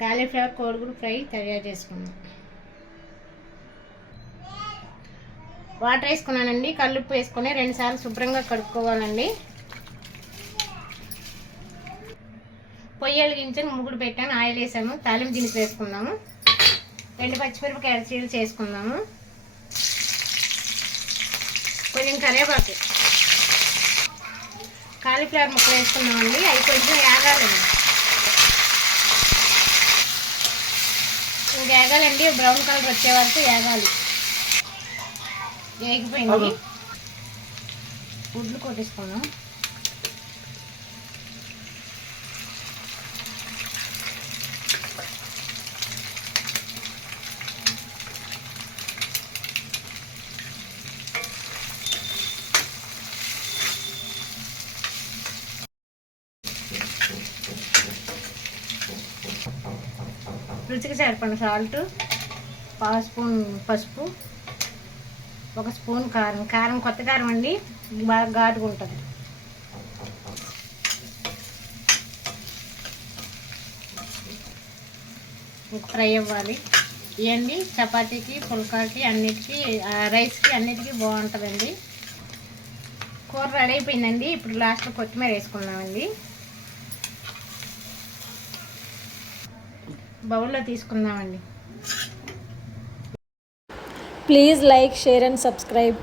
Cauliflower కోడిగుడ్డు fry తయారు చేసుకున్నాం. వాటర్ వేసుకున్నానండి. కల్లుప్పు వేసుకొని 2 సార్లు శుభ్రంగా కడుక్కోవాలండి. పొయ్యి వెలిగించి ముగ్గురు పెట్టాను. ఆయిల్ వేసాము. తాలింపు దినుసులు వేసుకున్నాము. 2 పచ్చిమిరపకాయలు చీలు చేసుకున్నాము. కొంచెం కరివేపాకు, కాలీఫ్లవర్ ముక్కలు వేసుకున్నామండి. అవి కొంచెం వేగాలండి. వేగాలండి. బ్రౌన్ కలర్ వచ్చే వరకు వేగాలి. వేగిపోయింది. గుడ్లు కొట్టేసుకున్నాం. రుచికి సరిపడిన సాల్ట్, 1/2 స్పూన్ పసుపు, 1 స్పూన్ కారం. కారం కొత్త కారం అండి, బాగా ఘాటుగా ఉంటుంది. ఫ్రై అవ్వాలి. ఇవన్నీ చపాతీకి, పుల్కాకి, అన్నిటికీ, రైస్కి అన్నిటికీ బాగుంటుందండి. కూర రెడీ అయిపోయిందండి. ఇప్పుడు లాస్ట్లో కొత్తిమీర వేసుకున్నామండి. బౌల్లో తీసుకుందామండి. Please like, share and subscribe.